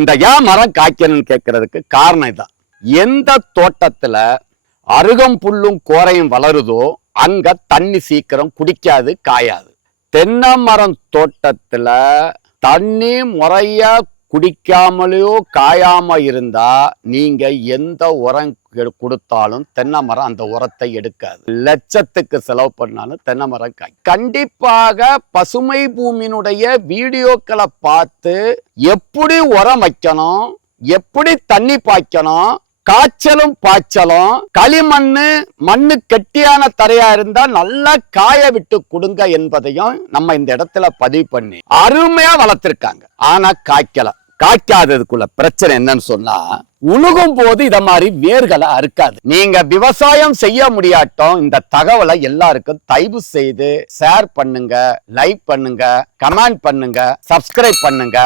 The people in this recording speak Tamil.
இந்த ஏன் மரம் காய்க்கணும்னு கேட்கறதுக்கு காரணம் இதான். எந்த தோட்டத்துல அருகம்புல்லும் கோரையும் வளருதோ அங்க தண்ணி சீக்கிரம் குடிக்காது, காயாது. தென்னை மரம் தோட்டத்துல தண்ணி முறையா குடிக்காமலையோ காயாம இருந்தா நீங்க எந்த உரம் கொடுத்தாலும் தென்னை மரம் அந்த உரத்தை எடுக்காது. லட்சத்துக்கு செலவு பண்ணாலும் தென்னை மரம் காய். கண்டிப்பாக பசுமை பூமியினுடைய வீடியோக்களை பார்த்து எப்படி உரம் வைக்கணும், எப்படி தண்ணி பாய்க்கணும், காய்ச்சலும் பாய்ச்சலும், மண்ணு கெட்டியான தரையா இருந்தா நல்லா காய விட்டு கொடுங்க என்பதையும் நம்ம இந்த இடத்துல பதிவு பண்ணி அருமையா வளர்த்திருக்காங்க. ஆனா காய்க்காததுக்குள்ள பிரச்சனை என்னன்னு சொன்னா, உழுகும் போது இத மாதிரி வேர்களை அறுக்காது. நீங்க விவசாயம் செய்ய முடியாட்டும் இந்த தகவலை எல்லாருக்கும் தயவு செய்து ஷேர் பண்ணுங்க, லைக் பண்ணுங்க, கமெண்ட் பண்ணுங்க, சப்ஸ்கிரைப் பண்ணுங்க.